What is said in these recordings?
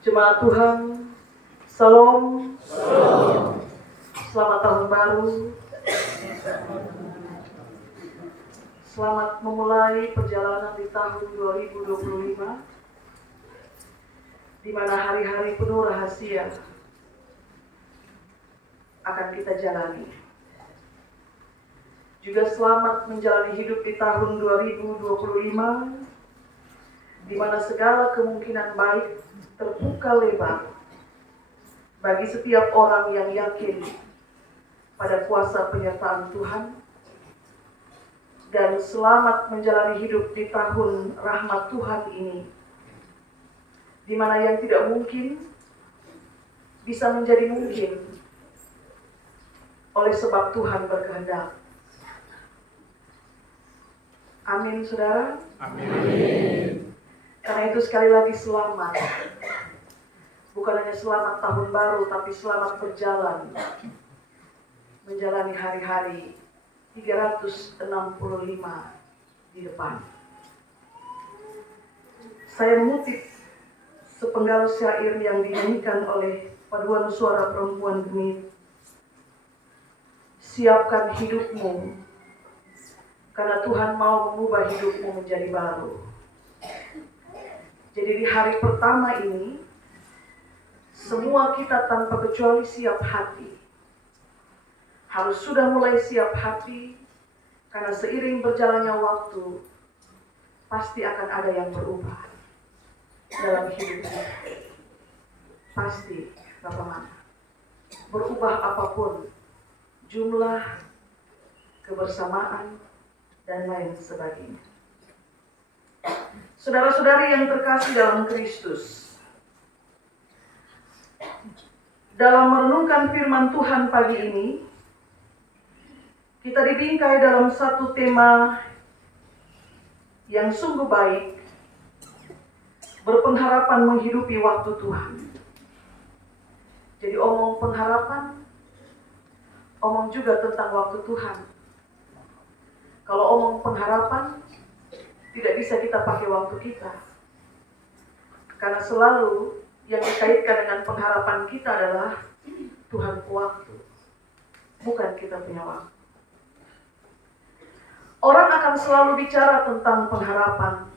Jemaat Tuhan, Salam. Selamat tahun baru. Selamat memulai perjalanan di tahun 2025, di mana hari-hari penuh rahasia akan kita jalani. Juga selamat menjalani hidup di tahun 2025, di mana segala kemungkinan baik terbuka lebar bagi setiap orang yang yakin pada kuasa penyertaan Tuhan. Dan selamat menjalani hidup di tahun rahmat Tuhan ini, di mana yang tidak mungkin bisa menjadi mungkin oleh sebab Tuhan berkehendak. Amin, saudara. Amin. Karena itu sekali lagi selamat. Bukan hanya selamat tahun baru, tapi selamat berjalan menjalani hari-hari 365 di depan. Saya mengutip sepenggal syair yang dinyanyikan oleh paduan suara perempuan gemit. Siapkan hidupmu, karena Tuhan mau mengubah hidupmu menjadi baru. Jadi di hari pertama ini, semua kita tanpa kecuali siap hati. Harus sudah mulai siap hati, karena seiring berjalannya waktu, pasti akan ada yang berubah dalam hidup kita. Pasti, Bapak Mama. Berubah apapun, jumlah, kebersamaan, dan lain sebagainya. Saudara-saudari yang terkasih dalam Kristus, dalam merenungkan firman Tuhan pagi ini, kita dibingkai dalam satu tema yang sungguh baik, berpengharapan menghidupi waktu Tuhan. Jadi omong pengharapan, omong juga tentang waktu Tuhan. Kalau omong pengharapan, tidak bisa kita pakai waktu kita. Karena selalu yang dikaitkan dengan pengharapan kita adalah Tuhan waktu, bukan kita punya waktu. Orang akan selalu bicara tentang pengharapan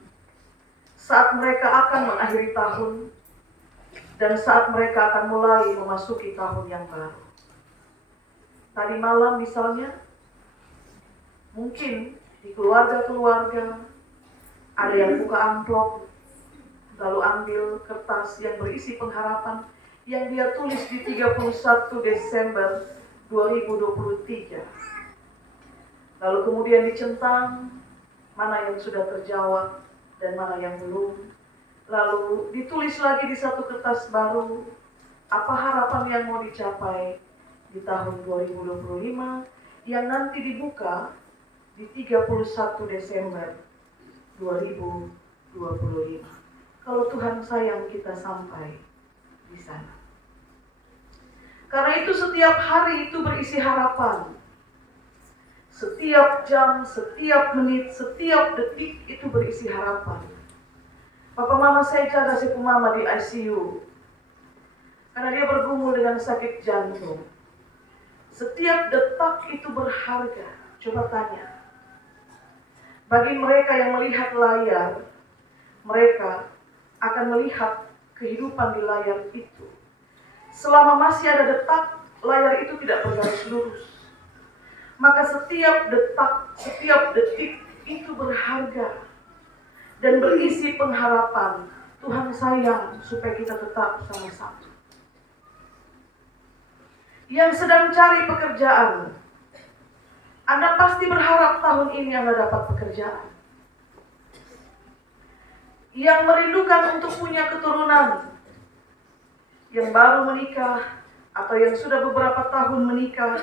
saat mereka akan mengakhiri tahun dan saat mereka akan mulai memasuki tahun yang baru. Tadi malam misalnya, mungkin di keluarga-keluarga ada yang buka amplop, lalu ambil kertas yang berisi pengharapan yang dia tulis di 31 Desember 2023. Lalu kemudian dicentang mana yang sudah terjawab dan mana yang belum. Lalu ditulis lagi di satu kertas baru apa harapan yang mau dicapai di tahun 2025 yang nanti dibuka di 31 Desember 2025. Kalau Tuhan sayang kita sampai di sana. Karena itu setiap hari itu berisi harapan. Setiap jam, setiap menit, setiap detik itu berisi harapan. Papa mama saya jaga si mama di ICU. Karena dia bergumul dengan sakit jantung. Setiap detak itu berharga. Coba tanya. Bagi mereka yang melihat layar, mereka akan melihat kehidupan di layar itu. Selama masih ada detak, layar itu tidak bergaris lurus. Maka setiap detak, setiap detik itu berharga dan berisi pengharapan. Tuhan sayang supaya kita tetap sama-sama. Yang sedang cari pekerjaan, Anda pasti berharap tahun ini Anda dapat pekerjaan. Yang merindukan untuk punya keturunan, yang baru menikah atau yang sudah beberapa tahun menikah,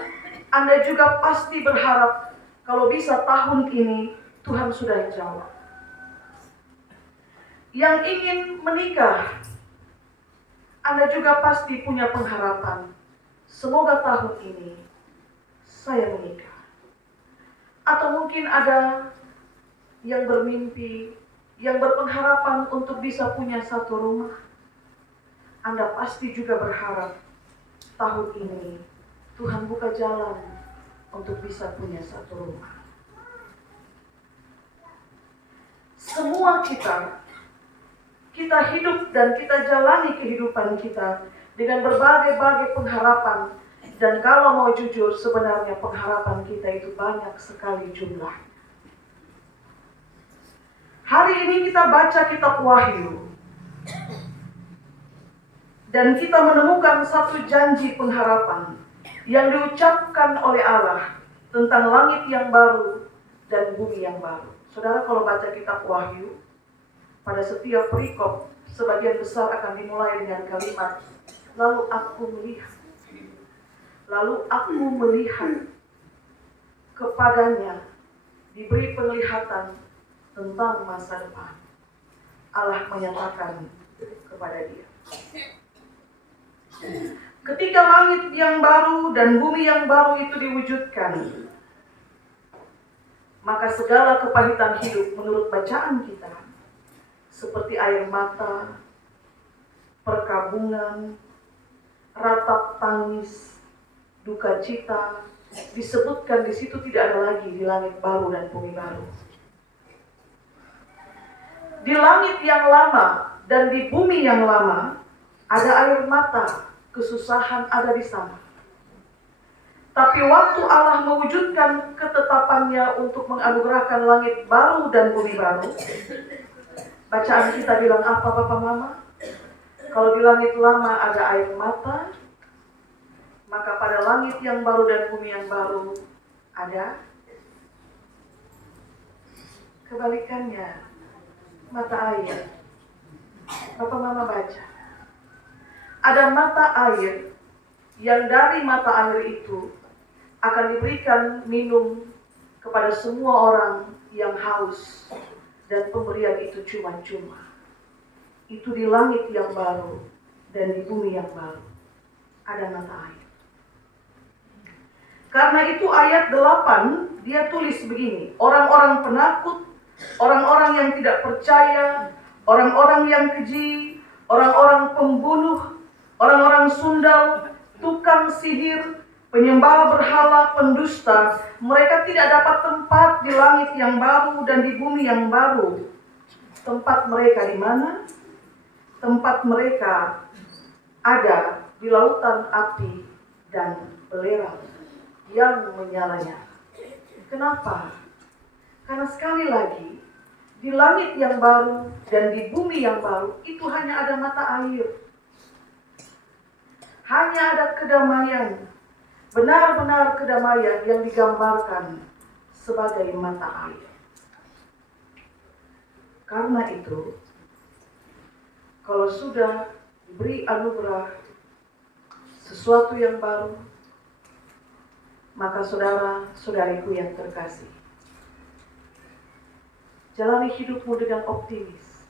Anda juga pasti berharap kalau bisa tahun ini Tuhan sudah jawab. Yang ingin menikah, Anda juga pasti punya pengharapan. Semoga tahun ini saya menikah. Atau mungkin ada yang bermimpi, yang berpengharapan untuk bisa punya satu rumah. Anda pasti juga berharap tahun ini Tuhan buka jalan untuk bisa punya satu rumah. Semua kita hidup dan kita jalani kehidupan kita dengan berbagai-bagai pengharapan. Dan kalau mau jujur, sebenarnya pengharapan kita itu banyak sekali jumlah. Hari ini kita baca kitab Wahyu. Dan kita menemukan satu janji pengharapan yang diucapkan oleh Allah tentang langit yang baru dan bumi yang baru. Saudara, kalau baca kitab Wahyu, pada setiap perikop, sebagian besar akan dimulai dengan kalimat, lalu aku melihat. Lalu aku melihat kepadanya diberi penglihatan tentang masa depan. Allah menyatakan kepada dia. Ketika langit yang baru dan bumi yang baru itu diwujudkan, maka segala kepahitan hidup menurut bacaan kita, seperti air mata, perkabungan, ratap tangis, duka cita, disebutkan di situ tidak ada lagi di langit baru dan bumi baru. Di langit yang lama dan di bumi yang lama ada air mata, kesusahan ada di sana. Tapi waktu Allah mewujudkan ketetapannya untuk menganugerahkan langit baru dan bumi baru, bacaan kita bilang apa Papa Mama? Kalau di langit lama ada air mata, maka pada langit yang baru dan bumi yang baru ada kebalikannya, mata air. Papa Mama baca. Ada mata air yang dari mata air itu akan diberikan minum kepada semua orang yang haus, dan pemberian itu cuma-cuma. Itu di langit yang baru dan di bumi yang baru ada mata air. Karena itu ayat 8 dia tulis begini, orang-orang penakut, orang-orang yang tidak percaya, orang-orang yang keji, orang-orang pembunuh, orang-orang sundal, tukang sihir, penyembah berhala, pendusta, mereka tidak dapat tempat di langit yang baru dan di bumi yang baru. Tempat mereka di mana? Tempat mereka ada di lautan api dan belerang yang menyala-nyala. Kenapa? Karena sekali lagi, di langit yang baru dan di bumi yang baru itu hanya ada mata air. Hanya ada kedamaian, benar-benar kedamaian yang digambarkan sebagai mata air. Karena itu, kalau sudah diberi anugerah sesuatu yang baru, maka saudara-saudariku yang terkasih, jalani hidupmu dengan optimis.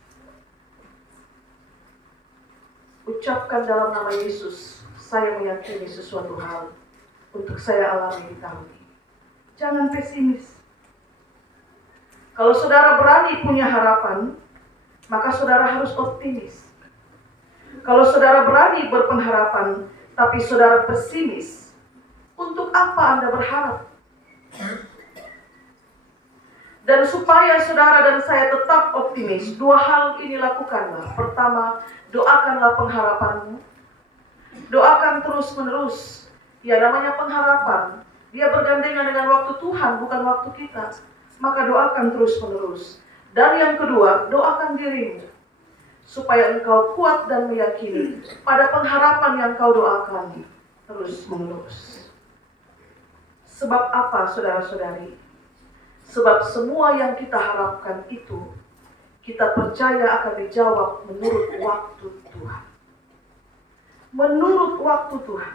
Ucapkan dalam nama Yesus, saya meyakini sesuatu hal untuk saya alami di tahun ini. Jangan pesimis. Kalau saudara berani punya harapan, maka saudara harus optimis. Kalau saudara berani berpengharapan, tapi saudara pesimis, untuk apa Anda berharap? Dan supaya saudara dan saya tetap optimis, dua hal ini lakukanlah. Pertama, doakanlah pengharapanmu. Doakan terus-menerus. Ya, namanya pengharapan, dia bergandengan dengan waktu Tuhan, bukan waktu kita. Maka doakan terus-menerus. Dan yang kedua, doakan dirimu, supaya engkau kuat dan meyakini pada pengharapan yang kau doakan terus-menerus. Sebab apa, saudara-saudari? Sebab semua yang kita harapkan itu, kita percaya akan dijawab menurut waktu Tuhan. Menurut waktu Tuhan.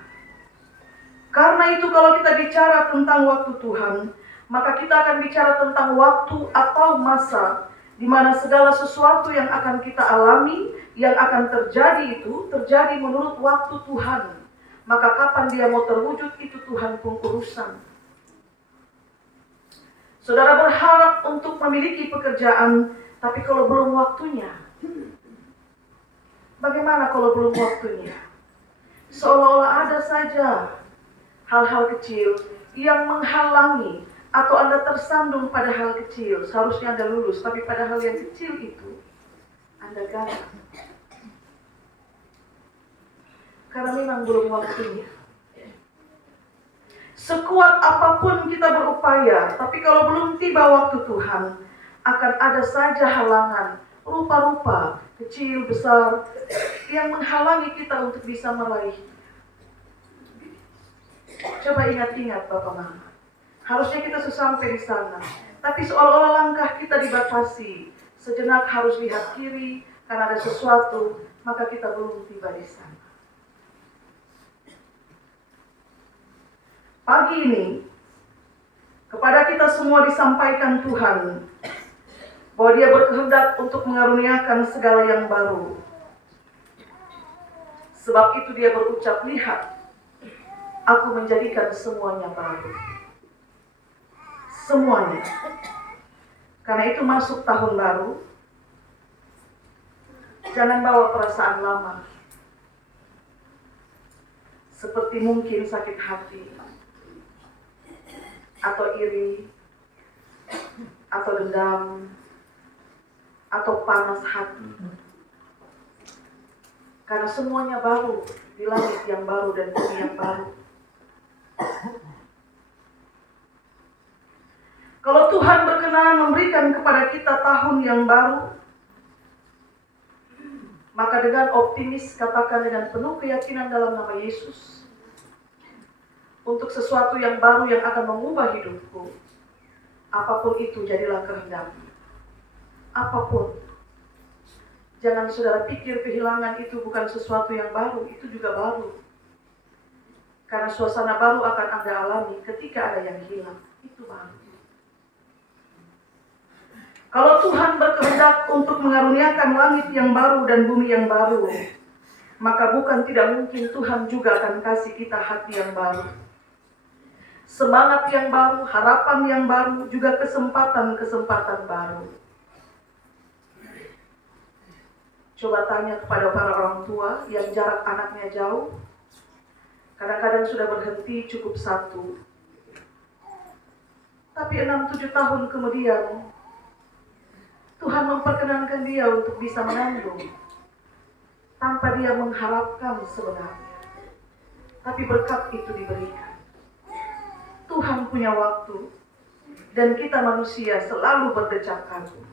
Karena itu kalau kita bicara tentang waktu Tuhan, maka kita akan bicara tentang waktu atau masa di mana segala sesuatu yang akan kita alami, yang akan terjadi itu, terjadi menurut waktu Tuhan. Maka kapan dia mau terwujud, itu Tuhan pun urusan. Saudara berharap untuk memiliki pekerjaan, tapi kalau belum waktunya, Bagaimana kalau belum waktunya? Seolah-olah ada saja hal-hal kecil yang menghalangi atau Anda tersandung pada hal kecil. Seharusnya Anda lulus, tapi pada hal yang kecil itu Anda gagal. Karena memang belum waktunya. Sekuat apapun kita berupaya, tapi kalau belum tiba waktu Tuhan, akan ada saja halangan, rupa-rupa, kecil, besar, yang menghalangi kita untuk bisa meraih. Coba ingat-ingat Bapak Mama. Harusnya kita sesampai di sana. Tapi seolah-olah langkah kita dibatasi. Sejenak harus lihat kiri, karena ada sesuatu, maka kita belum tiba di sana. Pagi ini, kepada kita semua disampaikan Tuhan, bahwa Dia berkehendak untuk mengaruniakan segala yang baru. Sebab itu Dia berucap, lihat, aku menjadikan semuanya baru. Semuanya. Karena itu masuk tahun baru, jangan bawa perasaan lama. Seperti mungkin sakit hati, atau iri, atau dendam, atau panas hati. Karena semuanya baru, di langit yang baru dan bumi yang baru. Kalau Tuhan berkenan memberikan kepada kita tahun yang baru, maka dengan optimis katakan dengan penuh keyakinan dalam nama Yesus, untuk sesuatu yang baru yang akan mengubah hidupku, apapun itu jadilah kehendak-Mu. Apapun. Jangan saudara pikir kehilangan itu bukan sesuatu yang baru, itu juga baru. Karena suasana baru akan Anda alami ketika ada yang hilang, itu baru. Kalau Tuhan berkehendak untuk mengaruniakan langit yang baru dan bumi yang baru, maka bukan tidak mungkin Tuhan juga akan kasih kita hati yang baru. Semangat yang baru, harapan yang baru, juga kesempatan-kesempatan baru. Coba tanya kepada para orang tua yang jarak anaknya jauh, kadang-kadang sudah berhenti cukup 1. Tapi 6-7 tahun kemudian, Tuhan memperkenankan dia untuk bisa mengandung, tanpa dia mengharapkan sebenarnya. Tapi berkat itu diberikan. Tuhan punya waktu, dan kita manusia selalu berdecak kagum.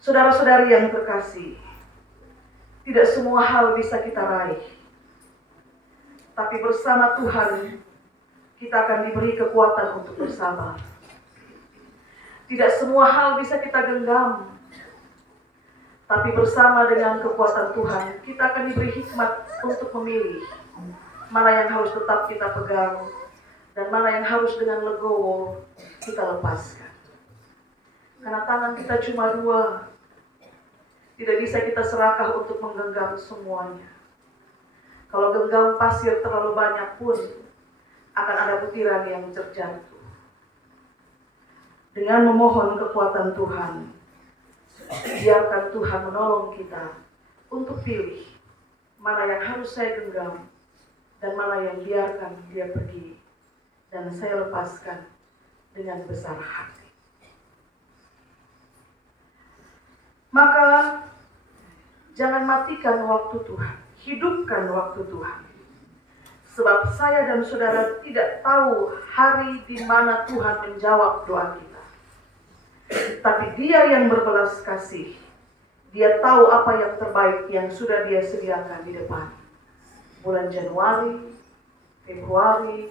Saudara-saudari yang terkasih, tidak semua hal bisa kita raih. Tapi bersama Tuhan, kita akan diberi kekuatan untuk bersabar. Tidak semua hal bisa kita genggam. Tapi bersama dengan kekuatan Tuhan, kita akan diberi hikmat untuk memilih mana yang harus tetap kita pegang, dan mana yang harus dengan legowo kita lepaskan. Karena tangan kita cuma 2. Tidak bisa kita serakah untuk menggenggam semuanya. Kalau genggam pasir terlalu banyak pun, akan ada butiran yang terjatuh. Dengan memohon kekuatan Tuhan, biarkan Tuhan menolong kita untuk pilih mana yang harus saya genggam, dan mana yang biarkan dia pergi, dan saya lepaskan dengan besar hati. Maka jangan matikan waktu Tuhan, hidupkan waktu Tuhan. Sebab saya dan saudara tidak tahu hari di mana Tuhan menjawab doa kita. Tapi Dia yang berbelas kasih, Dia tahu apa yang terbaik yang sudah Dia sediakan di depan. Bulan Januari, Februari,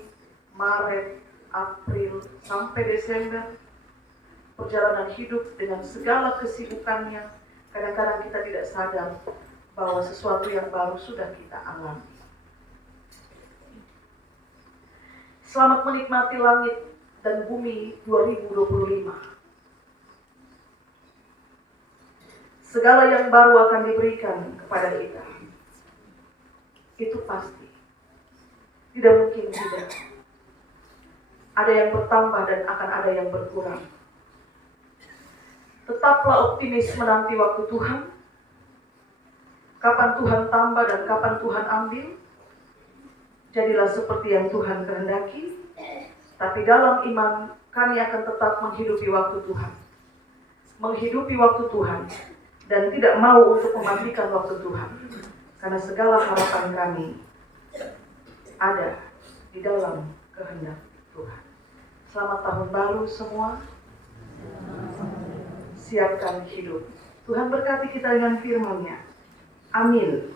Maret, April, sampai Desember, perjalanan hidup dengan segala kesibukannya, kadang-kadang kita tidak sadar bahwa sesuatu yang baru sudah kita alami. Selamat menikmati langit dan bumi 2025. Segala yang baru akan diberikan kepada kita. Itu pasti. Tidak mungkin tidak. Ada yang bertambah dan akan ada yang berkurang. Tetaplah optimis menanti waktu Tuhan. Kapan Tuhan tambah dan kapan Tuhan ambil, jadilah seperti yang Tuhan kehendaki. Tapi dalam iman kami akan tetap menghidupi waktu Tuhan. Menghidupi waktu Tuhan. Dan tidak mau untuk mematikan waktu Tuhan. Karena segala harapan kami ada di dalam kehendak Tuhan. Selamat tahun baru semua. Siapkan hidup. Tuhan berkati kita dengan firman-Nya. Amin.